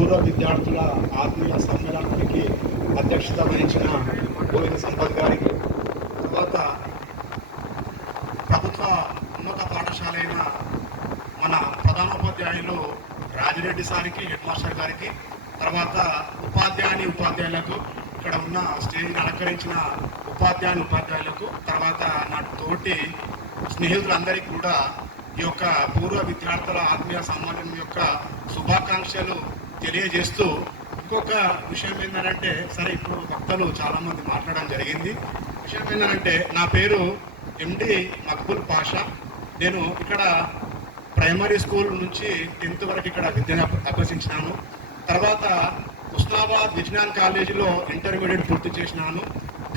పూర్వ విద్యార్థుల ఆత్మీయ సమ్మేళనానికి అధ్యక్షత వహించిన గోవింద సంపత్ గారికి తర్వాత ప్రభుత్వ ఉన్నత పాఠశాల అయిన మన ప్రధానోపాధ్యాయులు రాజిరెడ్డి సార్కి హెడ్ మాస్టర్ గారికి తర్వాత ఉపాధ్యాయుని ఉపాధ్యాయులకు ఇక్కడ ఉన్న స్టేజ్ని అలంకరించిన ఉపాధ్యాయుని ఉపాధ్యాయులకు తర్వాత నా తోటి స్నేహితులందరికీ కూడా ఈ యొక్క పూర్వ విద్యార్థుల ఆత్మీయ సమ్మేళనం యొక్క శుభాకాంక్షలు తెలియజేస్తూ ఇంకొక విషయం ఏంటంటే సరే ఇప్పుడు వక్తలు చాలామంది మాట్లాడడం జరిగింది. విషయం ఏంటంటే నా పేరు ఎండి మక్బుల్ పాషా. నేను ఇక్కడ ప్రైమరీ స్కూల్ నుంచి టెన్త్ వరకు ఇక్కడ విద్యను అభ్యసించినాను. తర్వాత ఉస్నాబాద్ విజ్ఞాన్ కాలేజీలో ఇంటర్మీడియట్ పూర్తి చేసినాను.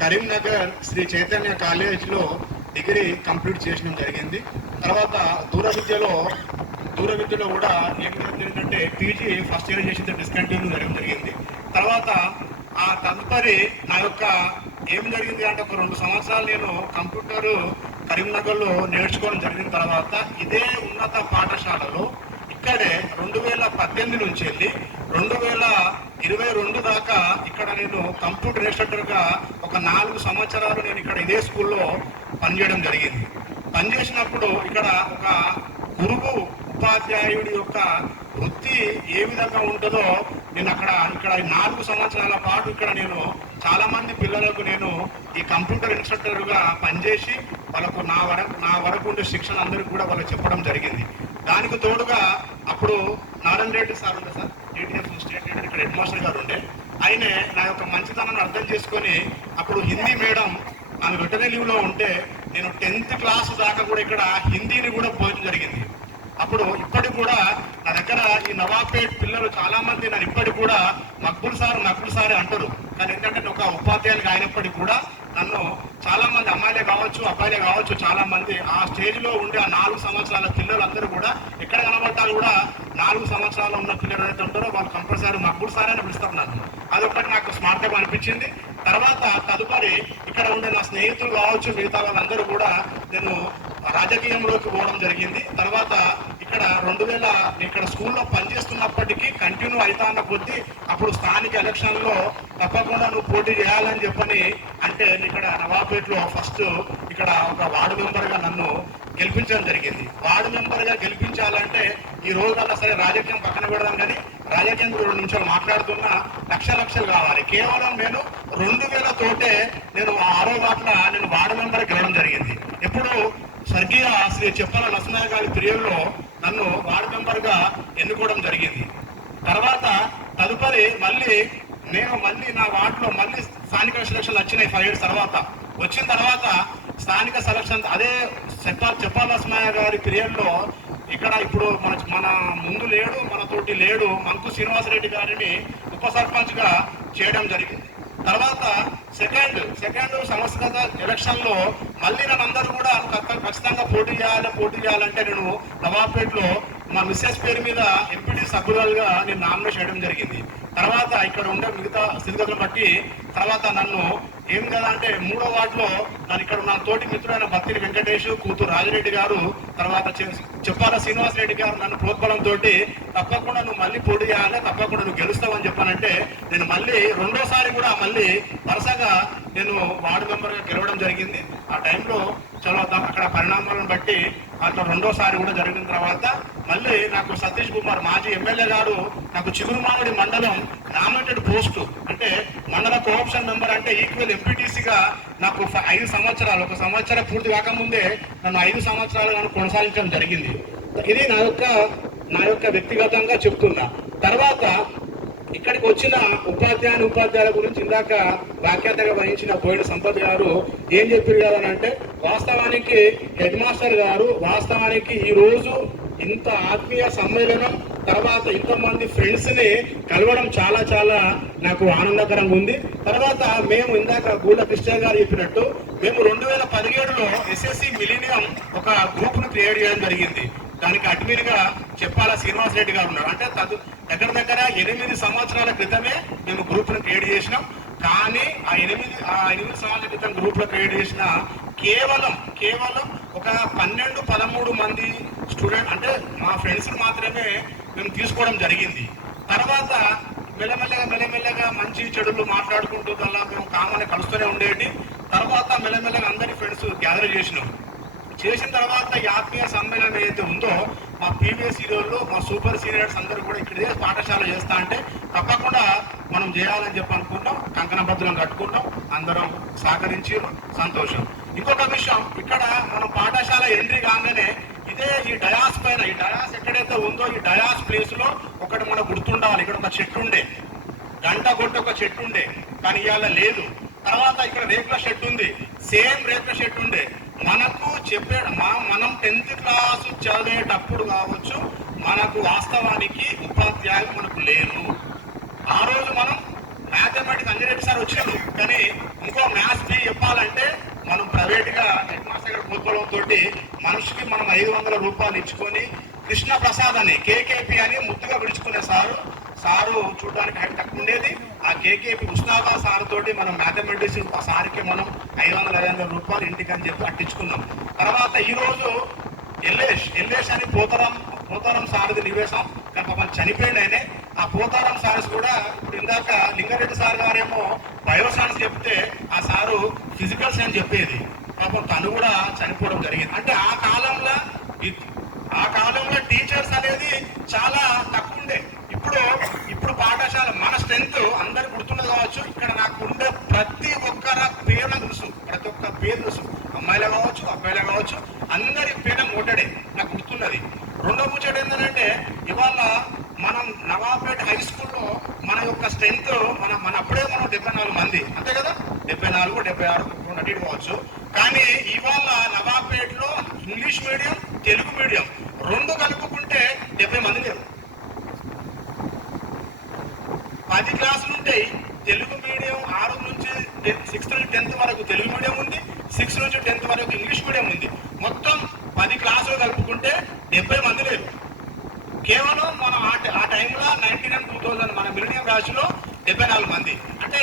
కరీంనగర్ శ్రీ చైతన్య కాలేజీలో డిగ్రీ కంప్లీట్ చేయడం జరిగింది. తర్వాత దూర విద్యలో దూర విద్యలో కూడా ఏం జరిగిందంటే పీజీ ఫస్ట్ ఇయర్ చేసిన డిస్కంటిన్యూ జరగడం జరిగింది. తర్వాత ఆ తదుపరి నా యొక్క ఏం జరిగింది అంటే ఒక రెండు సంవత్సరాలు నేను కంప్యూటర్ కరీంనగర్లో నేర్చుకోవడం జరిగిన తర్వాత ఇదే ఉన్నత పాఠశాలలో ఇక్కడే రెండు వేల పద్దెనిమిది నుంచి వెళ్ళి రెండు వేల ఇరవై రెండు దాకా ఇక్కడ నేను కంప్యూటర్ ఇన్స్ట్రక్టర్గా ఒక నాలుగు సంవత్సరాలు నేను ఇక్కడ ఇదే స్కూల్లో పనిచేయడం జరిగింది. పనిచేసినప్పుడు ఇక్కడ ఒక గురువు ఉపాధ్యాయుడి యొక్క వృత్తి ఏ విధంగా ఉంటుందో నేను అక్కడ ఇక్కడ నాలుగు సంవత్సరాల పాటు ఇక్కడ నేను చాలా మంది పిల్లలకు నేను ఈ కంప్యూటర్ ఇన్స్ట్రక్టర్గా పనిచేసి వాళ్ళకు నా వరకు నా వరకు ఉండే శిక్షణ అందరికి కూడా వాళ్ళకి చెప్పడం జరిగింది. దానికి తోడుగా అప్పుడు నారాయణ రెడ్డి సార్ ఉండే సార్ ఏటీఎఫ్ స్టేట్ లీడర్ ఇక్కడ హెడ్ మాస్టర్ గారు ఉండే. ఆయనే నా యొక్క మంచితనాన్ని అర్థం చేసుకొని అప్పుడు హిందీ మేడం ఆమె రిటర్న్ లీవ్లో ఉంటే నేను టెన్త్ క్లాస్ దాకా కూడా ఇక్కడ హిందీని కూడా పోయడం జరిగింది. అప్పుడు ఇప్పటికి కూడా నా దగ్గర ఈ నవాబ్పేట్ పిల్లలు చాలా మంది నన్ను ఇప్పటికి కూడా మక్బుల్ సార్ మక్బుల్ సార్ అంటారు. కానీ ఎందుకంటే ఒక ఉపాధ్యాయులుగా అయినప్పటికీ కూడా నన్ను చాలా మంది అమ్మాయిలే కావచ్చు అబ్బాయిలే కావచ్చు చాలా మంది ఆ స్టేజ్లో ఉండే ఆ నాలుగు సంవత్సరాల పిల్లలందరూ కూడా ఎక్కడ కనబడ్డారు కూడా నాలుగు సంవత్సరాలు ఉన్న పిల్లలు ఎవరైతే ఉంటారో వాళ్ళు కంపల్సరీ మక్బుల్ సార్ అని పిలుస్తారు నన్ను. అదొకటి నాకు స్మార్ట్గా అనిపించింది. తర్వాత తదుపరి ఇక్కడ ఉండే నా స్నేహితులు కావచ్చు మిగతా వాళ్ళందరూ కూడా నేను రాజకీయంలోకి పోవడం జరిగింది. తర్వాత ఇక్కడ రెండు వేల ఇక్కడ స్కూల్లో పనిచేస్తున్నప్పటికీ కంటిన్యూ అవుతా ఉన్న కొద్దీ అప్పుడు స్థానిక ఎలక్షన్లో తప్పకుండా నువ్వు పోటీ చేయాలని చెప్పని అంటే ఇక్కడ నవాబేట్లో ఫస్ట్ ఇక్కడ ఒక వార్డు మెంబర్గా నన్ను గెలిపించడం జరిగింది. వార్డు మెంబర్గా గెలిపించాలంటే ఈ రోజు అలా సరే రాజకీయం పక్కన పెడదాం కానీ రాజకీయం రెండు నిమిషాలు మాట్లాడుతున్నా లక్ష లక్షలు కావాలి. కేవలం నేను రెండు వేల తోటే నేను ఆరో వాట్ల నేను వార్డు మెంబర్ గెలవడం శ్రీ చెప్పాల లక్ష్మయ్య గారి పీరియడ్లో నన్ను వార్డు మెంబర్గా ఎన్నుకోవడం జరిగింది. తర్వాత తదుపరి మళ్ళీ నేను మళ్ళీ నా వార్డులో మళ్ళీ స్థానిక సెలక్షన్లు వచ్చినాయి ఫైవ్ ఇయర్స్ తర్వాత. వచ్చిన తర్వాత స్థానిక సెలక్షన్ అదే చెప్పాలి చెప్పాల లక్ష్మయ్య గారి పీరియడ్లో ఇక్కడ ఇప్పుడు మన మన ముందు లేడు మన తోటి లేడు మంకు శ్రీనివాసరెడ్డి గారిని ఉప సర్పంచ్గా చేయడం జరిగింది. తర్వాత సెకండ్ సెకండ్ సంవత్సర ఎలక్షన్లో మళ్ళీ నన్నందరూ కూడా ఖచ్చితంగా పోటీ చేయాలి పోటీ చేయాలంటే నేను నవాబ్పేటలో మా మిస్సెస్ పేరు మీద ఎంపీటీ సభ్యురాలుగా నేను నామినేట్ చేయడం జరిగింది. తర్వాత ఇక్కడ ఉండే మిగతా స్థితిగతులను బట్టి తర్వాత నన్ను ఏం కదా అంటే మూడో వార్డులో నన్ను ఇక్కడ నా తోటి మిత్రుడైన బత్తిరి వెంకటేష్ కూతురు రాజిరెడ్డి గారు తర్వాత చెప్పాల శ్రీనివాస్ రెడ్డి గారు నన్ను ప్రోత్బలంతో తోటి తప్పకుండా నువ్వు మళ్ళీ పోటీ చేయాలి తప్పకుండా నువ్వు గెలుస్తావని చెప్పానంటే నేను మళ్ళీ రెండోసారి కూడా మళ్ళీ వరుసగా నేను వార్డు మెంబర్గా గెలవడం జరిగింది. ఆ టైంలో చలో అక్కడ పరిణామాలను బట్టి అట్లా రెండోసారి కూడా జరిగిన తర్వాత మళ్ళీ నాకు సతీష్ కుమార్ మాజీ ఎమ్మెల్యే గారు నాకు చిగురుమానుడి మండలం నామినేటెడ్ పోస్టు అంటే మండల కోఆప్షన్ మెంబర్ అంటే ఈక్వల్ ఎంపీటీసీగా నాకు ఐదు సంవత్సరాలు ఒక సంవత్సరం పూర్తి కాకముందే నన్ను ఐదు సంవత్సరాలు నన్ను కొనసాగించడం జరిగింది. ఇది నా యొక్క నా యొక్క వ్యక్తిగతంగా చెప్తున్నా. తర్వాత ఇక్కడికి వచ్చిన ఉపాధ్యాయుని ఉపాధ్యాయుల గురించి ఇందాక వ్యాఖ్యాతగా వహించిన బోయిన సంపత్ గారు ఏం చెప్పారు కదా అని అంటే వాస్తవానికి హెడ్ మాస్టర్ గారు వాస్తవానికి ఈ రోజు ఇంత ఆత్మీయ సమ్మేళనం తర్వాత ఇంతమంది ఫ్రెండ్స్ని కలవడం చాలా చాలా నాకు ఆనందకరంగా ఉంది. తర్వాత మేము ఇందాక గూడ కృష్ణ గారు చెప్పినట్టు మేము రెండు వేల పదిహేడులో ఎస్ఎస్సి మిలీనియం ఒక గ్రూప్ను క్రియేట్ చేయడం జరిగింది. దానికి అడ్మిన్గా చెప్పాల శ్రీనివాస్ రెడ్డి గారు ఉన్నారు. అంటే తదు దగ్గర దగ్గర ఎనిమిది సంవత్సరాల క్రితమే మేము గ్రూప్ను క్రియేట్ చేసినాం. కానీ ఆ ఎనిమిది ఆ ఎనిమిది సంవత్సరాల క్రితం గ్రూప్లో క్రియేట్ చేసిన కేవలం కేవలం ఒక పన్నెండు పదమూడు మంది స్టూడెంట్ అంటే మా ఫ్రెండ్స్ మాత్రమే మేము తీసుకోవడం జరిగింది. తర్వాత మెల్లమెల్లగా మెల్లమెల్లగా మంచి చెడులు మాట్లాడుకుంటూ కల్లా మేము కామన్ కలుస్తూనే ఉండేటి తర్వాత మెల్లమెల్లగా అందరి ఫ్రెండ్స్ గ్యాదర్ చేసినాం. చేసిన తర్వాత ఈ ఆత్మీయ సమ్మేళనం ఏదైతే ఉందో మా ప్రీవియస్ హీరోలు మా సూపర్ సీనియర్స్ అందరూ కూడా ఇక్కడే పాఠశాల చేస్తా అంటే తప్పకుండా మనం చేయాలని చెప్పి అనుకున్నాం భద్రం కట్టుకుంటాం అందరం సహకరించి సంతోషం. ఇంకొక విషయం ఇక్కడ మనం పాఠశాల ఎంట్రీ కాగానే ఇదే ఈ డయాస్ పైన ఈ డయాస్ ఎక్కడైతే ఉందో ఈ డయాస్ ప్లేస్లో ఒకటి మనకు గుర్తుండాలి ఇక్కడ ఒక చెట్టు ఉండే. గంట కొట్టి ఒక చెట్టు ఉండే కానీ ఇవాళ లేదు. తర్వాత ఇక్కడ రేకుల షెడ్ ఉంది సేమ్ రేకుల షెడ్ ఉండే. మనకు చెప్పే మా మనం టెన్త్ క్లాస్ చదివేటప్పుడు కావచ్చు మనకు వాస్తవానికి ఉపాధ్యాయులు మనకు లేరు. ఆ రోజు మనం మ్యాథమెటిక్స్ అంజరెడ్డి సార్ వచ్చాడు కానీ ఇంకో మ్యాథ్స్ బి చెప్పాలంటే మనం ప్రైవేట్గా హెడ్ మాస్టర్ గారి ప్రోత్బలం తోటి మనిషికి మనం ఐదు వందల రూపాయలు ఇచ్చుకొని కృష్ణ ప్రసాద్ అని కేకేపి అని ముద్దుగా పిలుచుకునే సారు. సారు చూడడానికి హైట్ తక్కువ ఉండేది. ఆ కేకేపీ ఉష్ణాబా సార్ తోటి మనం మ్యాథమెటిక్స్ ఆ సార్కి మనం ఐదు వందల ఐదు వందల రూపాయలు ఇంటికి అని చెప్పి అట్టించుకున్నాం తర్వాత ఈ రోజు ఎల్లేష్ ఎల్లేష్ అని పోతారం పోతారం సారది నివేశం. కానీ పాపం చనిపోయింది ఆయనే. ఆ పోతారం సార్స్ కూడా ఇప్పుడు ఇందాక లింగారెడ్డి సార్ గారేమో బయో సైన్స్ చెప్తే ఆ సారు ఫిజికల్ సైన్స్ చెప్పేది. పాపం తను కూడా చనిపోవడం జరిగింది. అంటే ఆ కాలంలో ఆ కాలంలో టీచర్స్ అనేది చాలా తక్కువ ఉండే. ఇప్పుడు పాఠశాల మన స్ట్రెంత్ అందరు గుర్తున్నది కావచ్చు ఇక్కడ నాకు ఉండే ప్రతి ఒక్కర పేరు నాకు తెలుసు ప్రతి ఒక్క పేరు తెలుసు అమ్మాయిలే కావచ్చు అబ్బాయిలే కావచ్చు అందరి పేరు మోటడే నాకు గుర్తున్నది రెండో ముచ్చట ఏంటంటే ఇవాళ మనం నవాబేట్ హై స్కూల్లో మన యొక్క స్ట్రెంత్ మన మన అప్పుడే మనం డెబ్బై నాలుగు మంది అంతే కదా డెబ్బై నాలుగు డెబ్బై ఆరు రెండు అటు ఇటు కావచ్చు కానీ ఇవాళ నవాబేట్లో ఇంగ్లీష్ మీడియం తెలుగు మీడియం రెండు కలుపుకుంటే డెబ్బై మంది లేరు పది క్లాసులు ఉంటాయి తెలుగు మీడియం ఆరు నుంచి సిక్స్త్ నుంచి టెన్త్ వరకు తెలుగు మీడియం ఉంది సిక్స్త్ నుంచి టెన్త్ వరకు ఇంగ్లీష్ మీడియం ఉంది. మొత్తం పది క్లాసులు కలుపుకుంటే డెబ్బై మంది లేరు. కేవలం మనం ఆ ఆ టైంలో నైన్టీన్ నైన్ టూ థౌసండ్ మన మిలినియం రాశిలో డెబ్బై నాలుగు మంది. అంటే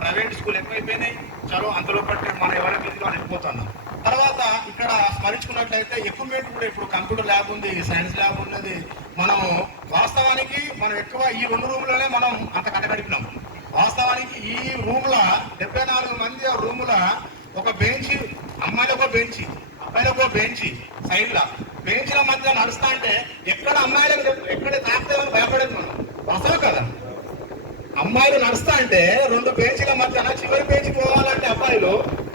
ప్రైవేట్ స్కూల్ ఎక్కువైపోయినాయి చలో అంతలో పట్టే మనం ఎవరి బిజీలో వెళ్ళిపోతున్నాం తర్వాత ఇక్కడ స్మరించుకున్నట్లయితే ఎక్విప్మెంట్ కూడా ఇప్పుడు కంప్యూటర్ ల్యాబ్ ఉంది సైన్స్ ల్యాబ్ ఉన్నది. మనము వాస్తవానికి మనం ఎక్కువ ఈ రెండు రూములోనే మనం అంత కట్టగడిపినాం వాస్తవానికి ఈ రూమ్ల డెబ్బై నాలుగు మంది రూముల ఒక బెంచ్ అమ్మాయిలకు ఒక బెంచ్ అబ్బాయిలకు ఒక బెంచ్ సైడ్ లా బెంచ్ల మధ్య నడుస్తా అంటే ఎక్కడ అమ్మాయిలకు ఎక్కడ తాకుతామని భయపడేది మనం. అసలు కదా. అమ్మాయిలు నడుస్తా అంటే రెండు బెంచ్ల మధ్యన చివరి బెంచ్ పోవాలంటే అబ్బాయిలు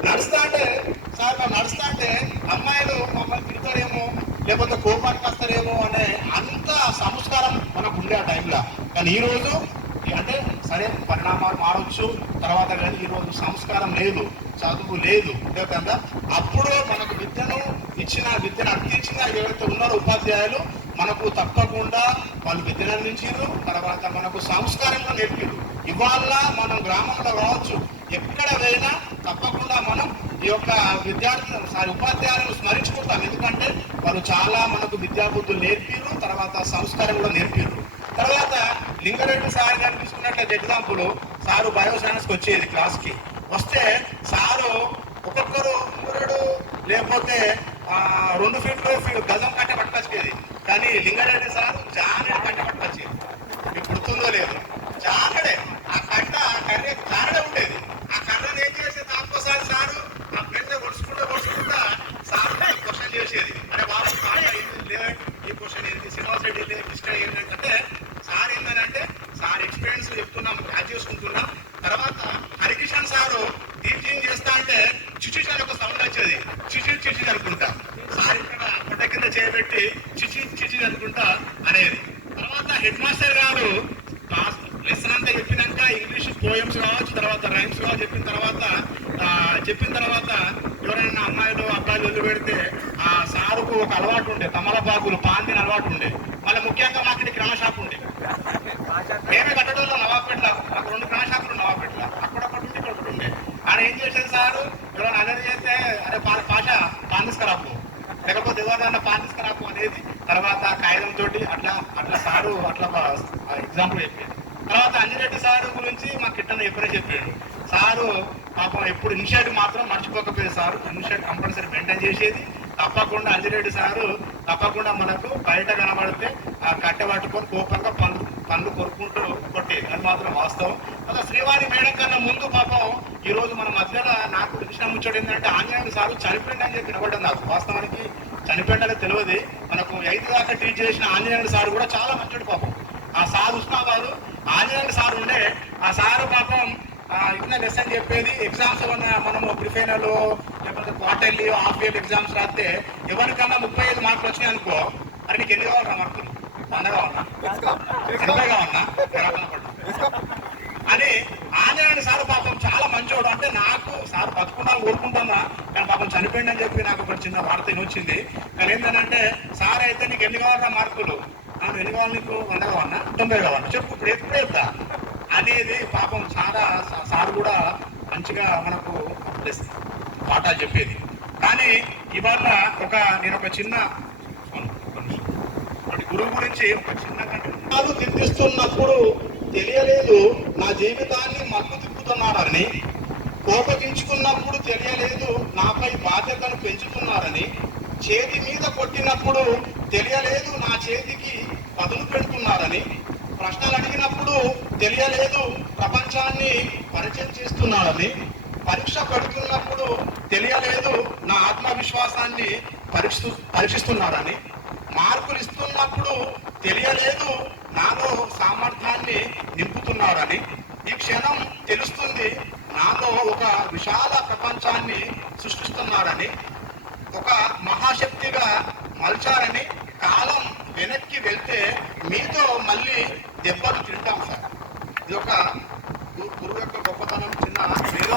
నడుస్తా అంటే సార్ మేము నడుస్తా అంటే అమ్మాయిలు మమ్మల్ని తిడతారేమో లేకపోతే కోపానికి వస్తారేమో అనే అంత ఉండే ఆ టైంలో కానీ ఈరోజు అంటే సరే పరిణామాలు మారవచ్చు తర్వాత కానీ ఈ రోజు సంస్కారం లేదు చదువు లేదు అంతే కదా. అప్పుడు మనకు విద్యను ఇచ్చిన విద్యను అర్థించిన ఎవరైతే ఉన్నారో ఉపాధ్యాయులు మనకు తప్పకుండా వాళ్ళు విద్యను అందించారు తర్వాత మనకు సంస్కారంగా నేర్పారు ఇవాళ మనం గ్రామంలో కావచ్చు ఎక్కడ పోయినా తప్పకుండా మనం ఈ యొక్క విద్యార్థులను సారి ఉపాధ్యాయులను స్మరించుకుంటాం. ఎందుకంటే వాళ్ళు చాలా మనకు విద్యాబుద్ధులు నేర్పారు తర్వాత సంస్కారం కూడా నేర్పారు గారిని ఎగ్జాంపుల్ సారు బయోసైన్స్కి వచ్చేది క్లాస్కి. వస్తే సారు ఒక్కొక్కరు మూరడు లేకపోతే రెండు ఫీట్లు గజం కట్ట పట్టుకొచ్చేది కానీ లింగారెడ్డి సారు జానెడు కట్ట పట్టుకొచ్చేది మీకు గుర్తుందో లేదు జానడే ఆ కట్ట కర్రె జానడే ఉండేది ఆ కర్రను ఏం చేసేది ఒక్కోసారి సారు ఆ పెద్ద కొడుచుకుంటూ కొడుచుకుంటా సారు క్వశ్చన్ చేసేది అరే బాబు సార్ ఏంది లే, ఈ క్వశ్చన్ ఏంటి శ్రీనివాస్ రెడ్డి లే, కృష్ణ ఏంటంటే సార్ ఏంటంటే సార్ ఎక్స్పీరియన్స్ చెప్తున్నాం యాడ్ చేసుకుంటున్నాం తర్వాత హరికిషన్ సారు టీచింగ్ చేస్తా అంటే చిచి సార్ ఒక సౌండ్ వచ్చేది చిచి చిచి అనుకుంటా సార్ ఇక్కడ పుట్ట కింద చేయబెట్టి చిచి చిచి అనుకుంటా అనేది తర్వాత హెడ్ మాస్టర్ గారు క్లాస్ లెసన్ అంతా చెప్పినాక ఇంగ్లీష్ పోయమ్స్ కావచ్చు తర్వాత రైమ్స్ కావచ్చు చెప్పిన తర్వాత ఆ, చెప్పిన తర్వాత ఎవరైనా అమ్మాయిలు వదిలి పెడితే ఆ సారుకు ఒక అలవాటు ఉండే తమలపాకులు పాందిన అలవాటు ఉండే. మళ్ళీ ముఖ్యంగా మాకు ఇక్కడ కిరాణా షాప్ ఉండే. మేమే కట్టడంలో నవాబేట్ల మాకు రెండు కిరాణా షాపులు అక్కడ ఒకటి ఉండే ఇక్కడ ఒకటి ఉండే. ఆయన ఏం చేశాడు సారు? ఎవరైనా అలర్ చేస్తే అరే పా- పాష పాందిస్కరాపు లేకపోతే ఎవరైనా పాందిస్కరాపు అనేది తర్వాత కాగితం తోటి అట్లా అట్లా సారు అట్లా ఎగ్జాంపుల్ చెప్పాడు తర్వాత అంజిరెడ్డి సారు గురించి మా కిట్టన ఎప్పుడే చెప్పాడు. సారు పాపం ఎప్పుడు ఇనిషియేటివ్ మాత్రం మర్చిపోకపోయే సారు. ఇనిషియేటివ్ కంపల్సరీ మెయింటైన్ చేసేది. తప్పకుండా అంజిరెడ్డి సారు తప్పకుండా మనకు బయట కనబడితే ఆ కట్టె పట్టుకొని కోపంగా పనులు పనులు కొరుకుంటూ వాస్తవం. అలా శ్రీవారి మేడం కన్నా ముందు పాపం ఈ రోజు మన మధ్యలో నాకు తెలిసిన ముచ్చడం ఏంటంటే ఆంజనేయుడు సారు చనిపోయిందని చెప్పి నిలబడ్డం నాకు. వాస్తవానికి చనిపోయిందని తెలియదు. మనకు ఐదు దాకా ట్రీట్ చేసిన ఆంజనేయుడు సార్ కూడా చాలా మంచోడు పాపం. ఆ సార్ గారు ఆంజనేయుడు సారు ఉండే ఆ సారు పాపం ఇన్న లెసన్ చెప్పేది ఎగ్జామ్స్ ఏమన్నా మనము ప్రిఫైనల్ లేకపోతే క్వార్టర్లీ హాఫ్ ఇయర్ ఎగ్జామ్స్ రాస్తే ఎవరికన్నా ముప్పై ఐదు మార్కులు వచ్చినాయి అనుకో మరి నీకు ఎన్ని కావాలరా మార్కులు వంద కావాలా ఎనభై కావాలా యాభై పడ్డా? అని ఆంజనేయుడు సార్ పాపం చాలా మంచోడు. అంటే నాకు సార్ బతుకున్నాను కోరుకుంటున్నా కానీ పాపం చనిపోయింది అని చెప్పి నాకు ఒక చిన్న వార్త వచ్చింది కానీ ఏంటంటే సార్ అయితే నీకు ఎన్ని కావాలన్నా మార్కులు నాకు ఎన్ని కావాలి నీకు? వంద కావాలన్నా తొంభై కావాలన్నా చెప్పు ఇప్పుడు ఎప్పుడు చెప్తా? అనేది పాపం చాలా సార్ కూడా మంచిగా మనకు ప్లస్ పాఠాలు చెప్పేది. కానీ ఇవాళ ఒక నేను ఒక చిన్న వాటి గురువు గురించి ఒక చిన్న కాదు తిప్పిస్తున్నప్పుడు తెలియలేదు. నా జీవితాన్ని మలుపు తిప్పుతున్నారని కోపగించుకున్నప్పుడు తెలియలేదు. నాపై బాధ్యతను పెంచుతున్నారని చేతి మీద కొట్టినప్పుడు తెలియలేదు. నా చేతికి పదులు పెడుతున్నారని ప్రశ్నలు అడిగినప్పుడు తెలియలేదు. ప్రపంచాన్ని పరిచయం చేస్తున్నాడని పరీక్ష పడుతున్నప్పుడు తెలియలేదు నా ఆత్మవిశ్వాసాన్ని పరీక్షిస్తు పరీక్షిస్తున్నాడని మార్కులు ఇస్తున్నప్పుడు తెలియలేదు నాలో సామర్థ్యాన్ని నింపుతున్నాడని ఈ క్షణం తెలుస్తుంది నాలో ఒక విశాల ప్రపంచాన్ని సృష్టిస్తున్నాడని ఒక మహాశక్తిగా మలిచారని. కాలం వెనక్కి వెళ్తే మీతో మళ్ళీ దెబ్బలు తింటాం సార్. ఇది ఒక గురువు యొక్క గొప్పతనం చిన్న ఏదో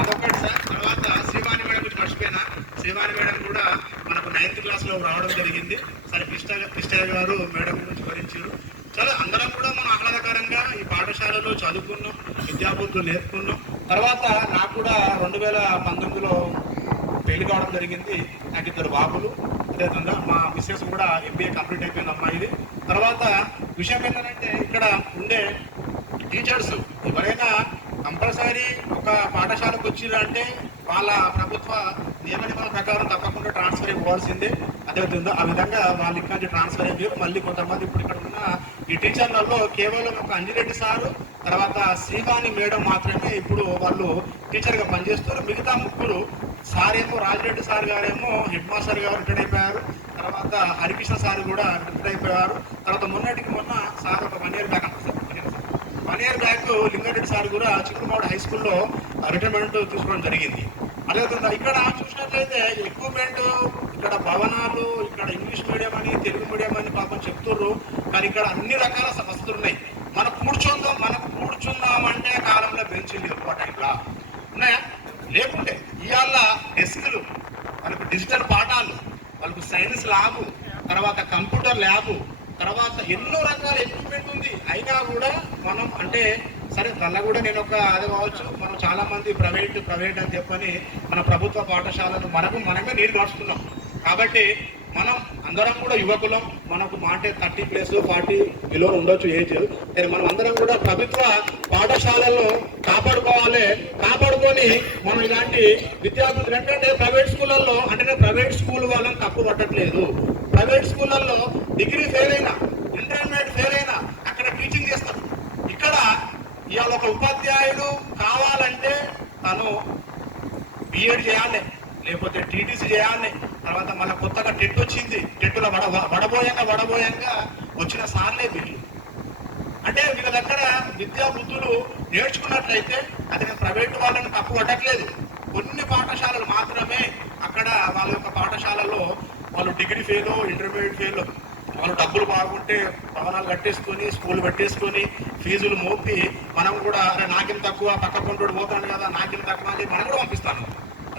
అదొకటి సార్ తర్వాత శ్రీవాణి మేడం గురించి మర్చిపోయినా. శ్రీవాణి మేడం కూడా మనకు నైన్త్ క్లాస్లో రావడం జరిగింది. సరే కృష్ణ కృష్ణయ్య గారు మేడం గురించి భరించారు చాలా అందరం కూడా మనం ఆహ్లాదకరంగా ఈ పాఠశాలలో చదువుకున్నాం విద్యాబుద్ధులు నేర్చుకున్నాం. తర్వాత నాకు కూడా రెండు వేల పంతొమ్మిదిలో పెళ్ళి కావడం జరిగింది. నాకు ఇద్దరు బాబులు. అదేవిధంగా మా మిస్సెస్ కూడా ఎంబీఏ కంప్లీట్ అయిపోయింది అమ్మాయిది. తర్వాత విషయం ఏంటంటే ఇక్కడ ఉండే టీచర్స్ ఎవరైనా కంపల్సరీ ఒక పాఠశాలకు వచ్చిందంటే వాళ్ళ ప్రభుత్వ నియమ నిబంధనల ప్రకారం తప్పకుండా ట్రాన్స్ఫర్ ఇవ్వాల్సిందే. అదేవిధంగా ఆ విధంగా వాళ్ళు ఇక్కడ నుంచి ట్రాన్స్ఫర్ అయ్యారు మళ్ళీ కొంతమంది ఇప్పుడు ఇక్కడ ఉన్న ఈ టీచర్లలో కేవలం ఒక అంజిరెడ్డి సారు తర్వాత శ్రీవాణి మేడం మాత్రమే ఇప్పుడు వాళ్ళు టీచర్గా పనిచేస్తారు. మిగతా ముగ్గురు సార్ ఏమో రాజిరెడ్డి సార్ గారేమో హెడ్ మాస్టర్ గారు రిటైర్ అయిపోయారు. తర్వాత హరికృష్ణ సార్ కూడా రిటైర్ అయిపోయారు. తర్వాత మొన్నటికి మొన్న సార్ ఒక one year back one year back Lingareddy sir కూడా చిక్కుమాడు హై స్కూల్లో రిటైర్మెంట్ తీసుకోవడం జరిగింది. అదేవిధంగా ఇక్కడ చూసినట్లయితే ఎక్విప్మెంట్ ఇక్కడ భవనాలు ఇక్కడ ఇంగ్లీష్ మీడియం అని తెలుగు మీడియం అని పాపం చెప్తుర్రు. కానీ ఇక్కడ అన్ని రకాల సమస్యలు ఉన్నాయి. మనం కూర్చుందాం మనకు కూర్చుందామంటే కాలంలో బెంచ్ లేదు ఒక టైంలో ఉన్నాయా? లేకుంటే ఇవాళ డిజిటల్ పాఠాలు వాళ్ళకు సైన్స్ ల్యాబ్ తర్వాత కంప్యూటర్ ల్యాబ్ తర్వాత ఎన్నో రకాల ఎక్విప్మెంట్ ఉంది. అయినా కూడా మనం అంటే సరే దానిలో కూడా నేను ఒక అది కావచ్చు మనం చాలా మంది ప్రైవేట్ ప్రైవేట్ అని చెప్పని మన ప్రభుత్వ పాఠశాలను మనకు మనమే నీరు నడుస్తున్నాం కాబట్టి మనం అందరం కూడా యువకులం మనకు మాటే థర్టీ ప్లస్ ఫార్టీ బిలో ఉండొచ్చు ఏజ్. మనం అందరం కూడా ప్రభుత్వ పాఠశాలల్లో కాపాడుకోవాలి. కాపాడుకొని మనం ఇలాంటి విద్యార్థులు ఏంటంటే ప్రైవేట్ స్కూళ్ళల్లో అంటే ప్రైవేట్ స్కూల్ వాళ్ళని తప్పు పట్టట్లేదు. ప్రైవేట్ స్కూళ్ళల్లో డిగ్రీ ఫెయిల్ అయినా ఇంటర్మీడియట్ ఫెయిల్ అయినా అక్కడ టీచింగ్ చేస్తారు. ఇక్కడ ఇవాళ ఒక ఉపాధ్యాయుడు కావాలంటే తను బిఎడ్ చేయాలి లేకపోతే టీటీసీ చేయాలి తర్వాత మళ్ళీ కొత్తగా టెట్ వచ్చింది. టెట్టులో వడ వడబోయంగా వడబోయంగా వచ్చిన సార్లే వీళ్ళు. అంటే వీళ్ళ దగ్గర విద్యా బుద్ధులు నేర్చుకున్నట్లయితే అది నేను ప్రైవేట్ వాళ్ళని తప్పు పట్టట్లేదు కొన్ని పాఠశాలలు మాత్రమే అక్కడ వాళ్ళ యొక్క పాఠశాలలో వాళ్ళు డిగ్రీ ఫెయిల్ ఇంటర్మీడియట్ ఫెయిల్ వాళ్ళు డబ్బులు బాగుంటే భవనాలు కట్టేసుకొని స్కూల్ పెట్టేసుకొని ఫీజులు మోపి మనం కూడా అరే నాకేం తక్కువ పక్క కొంటోడు పోతాను కదా నాకేం తక్కువ అని మనం కూడా పంపిస్తాను.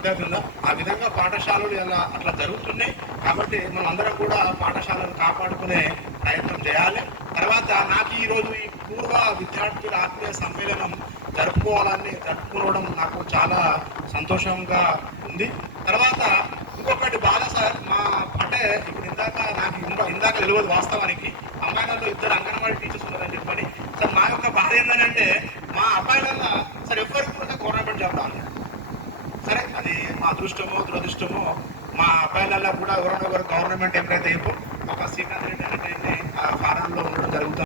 అదేవిధంగా ఆ విధంగా పాఠశాలలు ఎలా అట్లా జరుగుతున్నాయి. కాబట్టి మనం అందరం కూడా పాఠశాలను కాపాడుకునే ప్రయత్నం చేయాలి. తర్వాత నాకు ఈరోజు ఈ పూర్వ విద్యార్థుల ఆత్మీయ సమ్మేళనం జరుపుకోవాలని జరుపుకోవడం నాకు చాలా సంతోషంగా ఉంది. తర్వాత ఇంకొకటి బాధ సార్ మా అంటే ఇప్పుడు ఇందాక నాకు ఇందాక తెలియదు వాస్తవానికి. అమ్మాయిలలో ఇద్దరు అంగన్వాడీ టీచర్స్ ఉన్నారని చెప్పని సార్ మా యొక్క బాధ ఏంటంటే మా అబ్బాయిలలో సార్ ఎవరికి కూడా గవర్నమెంట్ జాబ్ రాలేదు. అది మా అదృష్టమో దురదృష్టమో మా అబ్బాయిలలో కూడా ఎవరైనా ఒకరు గవర్నమెంట్ ఎంప్లాయ్ అయిపో ఒక శ్రీకాంత్ రెడ్డి అనేది ఆ ఫారంలో ఉండడం జరుగుతుంది.